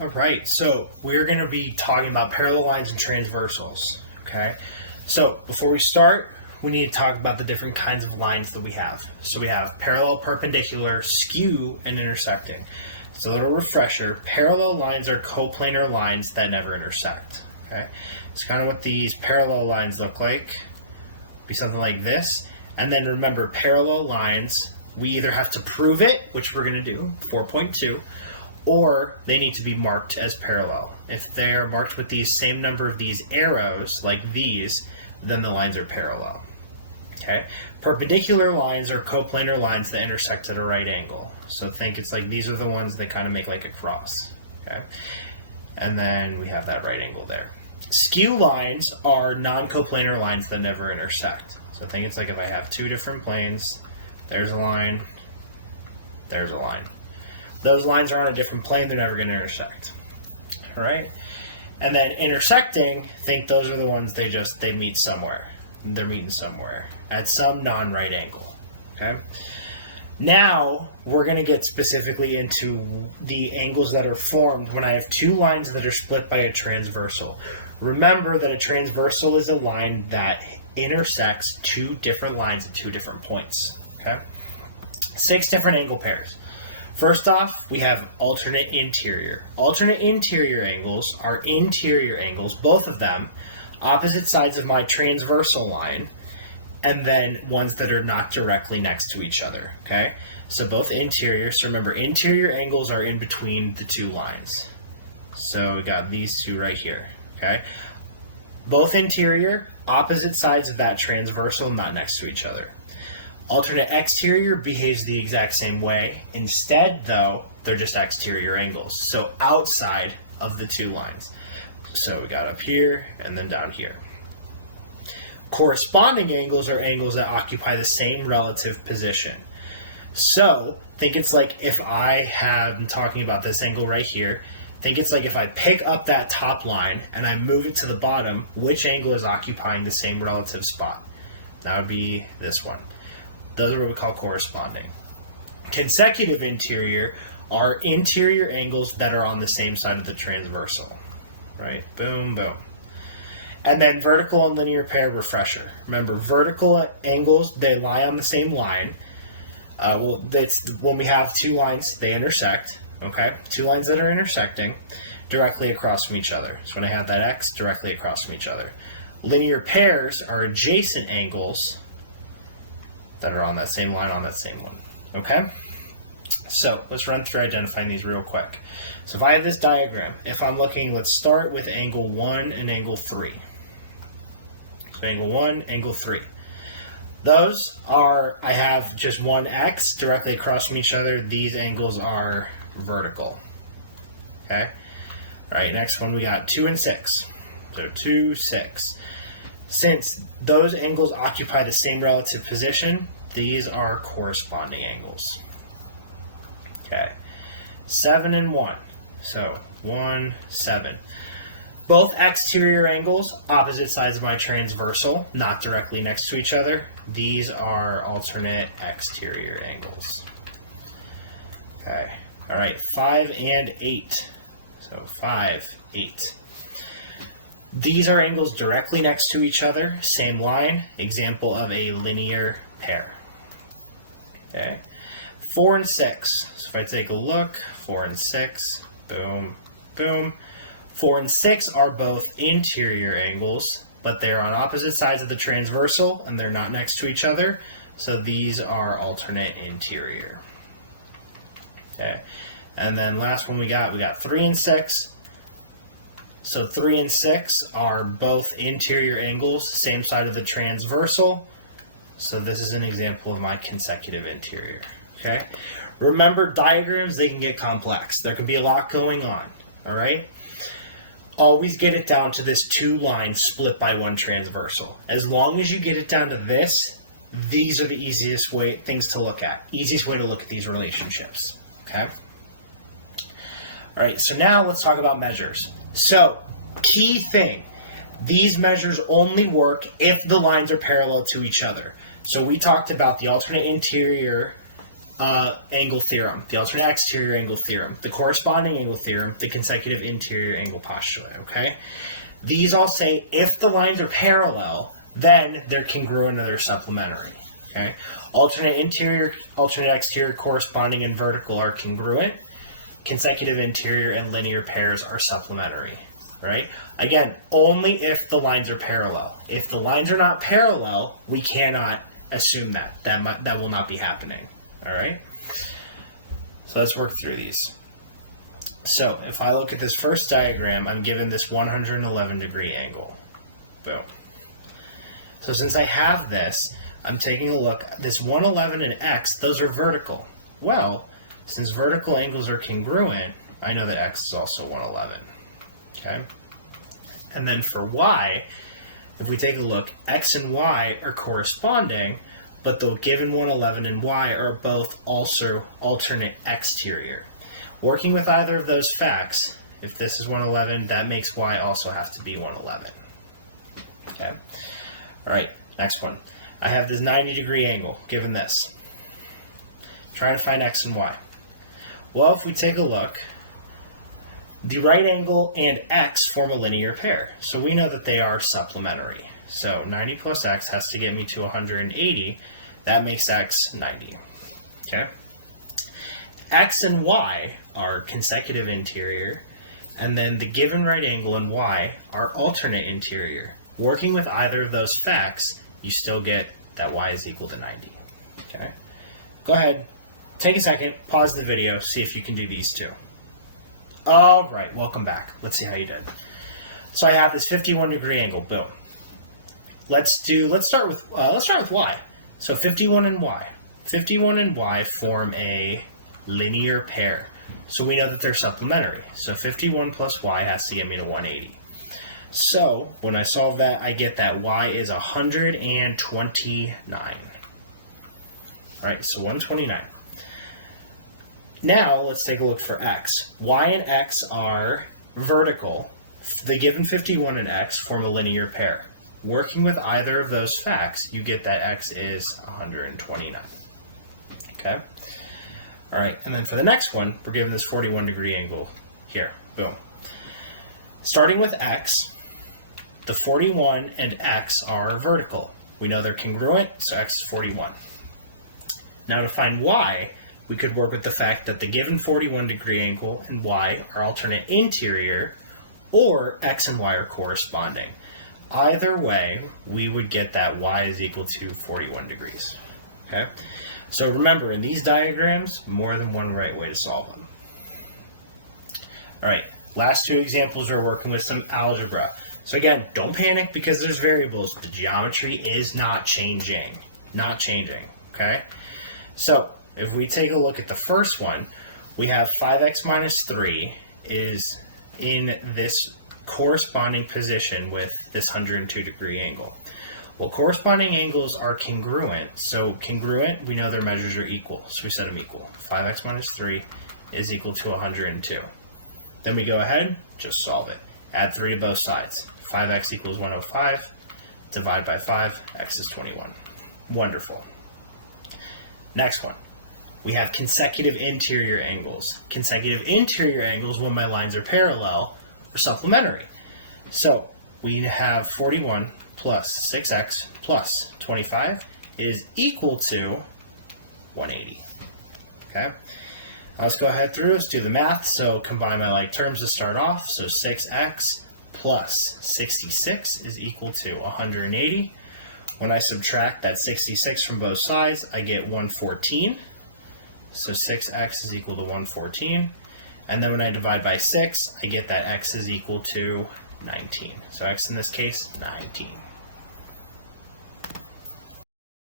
All right, so we're going to be talking about parallel lines and transversals, okay? So before we start, we need to talk about the different kinds of lines that we have. So we have parallel, perpendicular, skew, and intersecting. So a little refresher, parallel lines are coplanar lines that never intersect, okay? It's kind of what these parallel lines look like. Be something like this. And then remember, parallel lines, we either have to prove it, which we're going to do, 4.2, or they need to be marked as parallel. If they're marked with the same number of these arrows, like these, then the lines are parallel. Okay? Perpendicular lines are coplanar lines that intersect at a right angle. So think it's like these are the ones that kind of make like a cross. Okay? And then we have that right angle there. Skew lines are non-coplanar lines that never intersect. So think it's like if I have two different planes, there's a line, there's a line. Those lines are on a different plane, they're never going to intersect. All right? And then intersecting, think those are the ones they meet somewhere. They're meeting somewhere at some non-right angle. Okay? Now, we're going to get specifically into the angles that are formed when I have two lines that are split by a transversal. Remember that a transversal is a line that intersects two different lines at two different points. Okay? 6 different angle pairs. First off, we have alternate interior. Alternate interior angles are interior angles, both of them, opposite sides of my transversal line, and then ones that are not directly next to each other, okay? So both interior, so remember, interior angles are in between the two lines. So we got these two right here, okay? Both interior, opposite sides of that transversal, not next to each other. Alternate exterior behaves the exact same way. Instead, though, they're just exterior angles. So outside of the two lines. So we got up here and then down here. Corresponding angles are angles that occupy the same relative position. So think it's like if I'm talking about this angle right here, think it's like if I pick up that top line and I move it to the bottom, which angle is occupying the same relative spot? That would be this one. Those are what we call corresponding. Consecutive interior are interior angles that are on the same side of the transversal. Right? Boom, boom. And then vertical and linear pair refresher. Remember, vertical angles, they lie on the same line. When we have two lines, they intersect. Okay? Two lines that are intersecting directly across from each other. So when I have that X directly across from each other. Linear pairs are adjacent angles that are on that same line on that same one. Okay? So let's run through identifying these real quick. So if I have this diagram, if I'm looking, let's start with angle 1 and angle 3. So angle 1, angle 3. Those are, I have just one X directly across from each other. These angles are vertical. Okay? All right, next one we got 2 and 6. So 2, 6. Since those angles occupy the same relative position, these are corresponding angles. Okay. 7 and 1. So 1, 7. Both exterior angles, opposite sides of my transversal, not directly next to each other. These are alternate exterior angles. Okay. All right. 5 and 8. So 5, 8. These are angles directly next to each other, same line, example of a linear pair. Okay. 4 and 6. So if I take a look, 4 and 6, boom, boom. 4 and 6 are both interior angles, but they're on opposite sides of the transversal, and they're not next to each other, so these are alternate interior. Okay. And then last one we got 3 and 6. So 3 and 6 are both interior angles, same side of the transversal. So this is an example of my consecutive interior. Okay? Remember, diagrams, they can get complex. There can be a lot going on. All right? Always get it down to this 2 lines split by 1 transversal. As long as you get it down to this, these are the easiest things to look at. Easiest way to look at these relationships. Okay? All right, so now let's talk about measures. So, key thing, these measures only work if the lines are parallel to each other. So we talked about the alternate interior angle theorem, the alternate exterior angle theorem, the corresponding angle theorem, the consecutive interior angle postulate, okay? These all say if the lines are parallel, then they're congruent or they're supplementary, okay? Alternate interior, alternate exterior, corresponding, and vertical are congruent. Consecutive interior and linear pairs are supplementary, right? Again, only if the lines are parallel. If the lines are not parallel, we cannot assume that will not be happening. All right, so let's work through these. So if I look at this first diagram, I'm given this 111 degree angle. Boom. So since I have this, I'm taking a look. This 111 and x, those are vertical. Well, since vertical angles are congruent, I know that x is also 111. Okay. And then for y, if we take a look, x and y are corresponding, but the given 111 and y are both also alternate exterior. Working with either of those facts, if this is 111, that makes y also have to be 111. Okay. All right, next one. I have this 90 degree angle, given this. Trying to find x and y. Well, if we take a look, the right angle and x form a linear pair. So we know that they are supplementary. So 90 plus x has to get me to 180. That makes x 90. Okay. X and y are consecutive interior, and then the given right angle and y are alternate interior. Working with either of those facts, you still get that y is equal to 90. Okay. Go ahead, take a second, pause the video, see if you can do these two. All right, welcome back. Let's see how you did. So I have this 51 degree angle. Boom. Let's start with y. So 51 and y. 51 and y form a linear pair. So we know that they're supplementary. So 51 plus y has to get me to 180. So when I solve that, I get that y is 129. All right, so 129. Now let's take a look for x. Y and x are vertical. The given 51 and x form a linear pair. Working with either of those facts, you get that x is 129. Okay? All right, and then for the next one, we're given this 41 degree angle here. Boom. Starting with x, the 41 and x are vertical. We know they're congruent, so x is 41. Now to find y, we could work with the fact that the given 41 degree angle and y are alternate interior, or x and y are corresponding. Either way, we would get that y is equal to 41 degrees. Okay? So remember, in these diagrams, more than one right way to solve them. All right, last two examples are working with some algebra. So again, don't panic because there's variables. The geometry is not changing. Not changing, okay? So if we take a look at the first one, we have 5x minus 3 is in this corresponding position with this 102 degree angle. Well, corresponding angles are congruent. So congruent, we know their measures are equal. So we set them equal. 5x minus 3 is equal to 102. Then we go ahead, just solve it. Add 3 to both sides. 5x equals 105. Divide by 5, x is 21. Wonderful. Next one. We have consecutive interior angles. Consecutive interior angles, when my lines are parallel, are supplementary. So we have 41 plus 6x plus 25 is equal to 180. Okay? Let's go ahead through, let's do the math. So combine my like terms to start off. So 6x plus 66 is equal to 180. When I subtract that 66 from both sides, I get 114. So 6x is equal to 114. And then when I divide by 6, I get that x is equal to 19. So x in this case, 19.